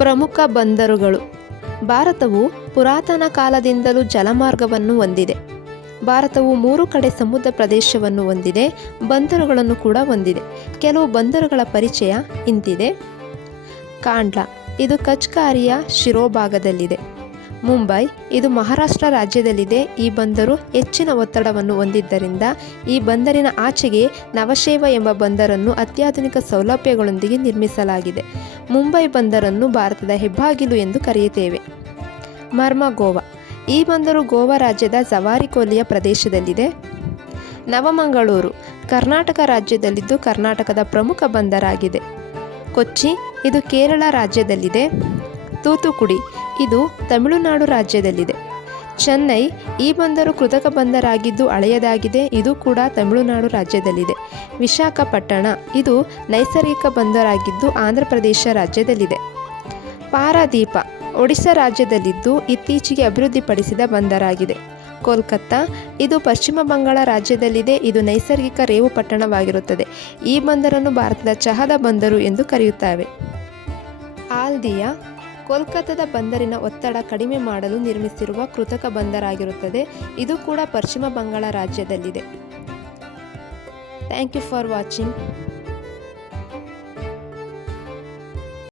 ಪ್ರಮುಖ ಬಂದರುಗಳು. ಭಾರತವು ಪುರಾತನ ಕಾಲದಿಂದಲೂ ಜಲಮಾರ್ಗವನ್ನು ಹೊಂದಿದೆ. ಭಾರತವು ಮೂರು ಕಡೆ ಸಮುದ್ರ ಪ್ರದೇಶವನ್ನು ಹೊಂದಿದೆ, ಬಂದರುಗಳನ್ನು ಕೂಡ ಹೊಂದಿದೆ. ಕೆಲವು ಬಂದರುಗಳ ಪರಿಚಯ ಇಂತಿದೆ. ಕಾಂಡ್ಲಾ, ಇದು ಕಚ್ಕಾರಿಯ ಶಿರೋಭಾಗದಲ್ಲಿದೆ. ಮುಂಬೈ, ಇದು ಮಹಾರಾಷ್ಟ್ರ ರಾಜ್ಯದಲ್ಲಿದೆ. ಈ ಬಂದರು ಹೆಚ್ಚಿನ ಒತ್ತಡವನ್ನು ಹೊಂದಿದ್ದರಿಂದ ಈ ಬಂದರಿನ ಆಚೆಗೆ ನವಶೇವ ಎಂಬ ಬಂದರನ್ನು ಅತ್ಯಾಧುನಿಕ ಸೌಲಭ್ಯಗಳೊಂದಿಗೆ ನಿರ್ಮಿಸಲಾಗಿದೆ. ಮುಂಬೈ ಬಂದರನ್ನು ಭಾರತದ ಹೆಬ್ಬಾಗಿಲು ಎಂದು ಕರೆಯುತ್ತೇವೆ. ಮರ್ಮ ಗೋವಾ. ಈ ಬಂದರು ಗೋವಾ ರಾಜ್ಯದ ಜವಾರಿಕೋಲಿಯ ಪ್ರದೇಶದಲ್ಲಿದೆ. ನವಮಂಗಳೂರು. ಕರ್ನಾಟಕ ರಾಜ್ಯದಲ್ಲಿದ್ದು ಕರ್ನಾಟಕದ ಪ್ರಮುಖ ಬಂದರಾಗಿದೆ. ಕೊಚ್ಚಿ, ಇದು ಕೇರಳ ರಾಜ್ಯದಲ್ಲಿದೆ. ತೂತುಕುಡಿ. ಇದು ತಮಿಳುನಾಡು ರಾಜ್ಯದಲ್ಲಿದೆ. ಚೆನ್ನೈ ಈ ಬಂದರು ಕೃತಕ ಬಂದರಾಗಿದ್ದು ಹಳೆಯದಾಗಿದೆ, ಇದು ಕೂಡ ತಮಿಳುನಾಡು ರಾಜ್ಯದಲ್ಲಿದೆ. ವಿಶಾಖಪಟ್ಟಣ ಇದು ನೈಸರ್ಗಿಕ ಬಂದರಾಗಿದ್ದು ಆಂಧ್ರ ಪ್ರದೇಶ ರಾಜ್ಯದಲ್ಲಿದೆ. ಪಾರಾದೀಪ ಒಡಿಶಾ ರಾಜ್ಯದಲ್ಲಿದ್ದು ಇತ್ತೀಚೆಗೆ ಅಭಿವೃದ್ಧಿಪಡಿಸಿದ ಬಂದರಾಗಿದೆ. ಕೋಲ್ಕತ್ತಾ ಇದು ಪಶ್ಚಿಮ ಬಂಗಾಳ ರಾಜ್ಯದಲ್ಲಿದೆ, ಇದು ನೈಸರ್ಗಿಕ ರೇವು ಪಟ್ಟಣವಾಗಿರುತ್ತದೆ. ಈ ಬಂದರನ್ನು ಭಾರತದ ಚಹದ ಬಂದರು ಎಂದು ಕರೆಯುತ್ತವೆ ಆಲ್ದಿಯಾ ಕೋಲ್ಕತ್ತಾದ ಬಂದರಿನ ಒತ್ತಡ ಕಡಿಮೆ ಮಾಡಲು ನಿರ್ಮಿಸಿರುವ ಕೃತಕ ಬಂದರಾಗಿರುತ್ತದೆ. ಇದು ಕೂಡ ಪಶ್ಚಿಮ Bangala ರಾಜ್ಯದಲ್ಲಿದೆ. Thank you for watching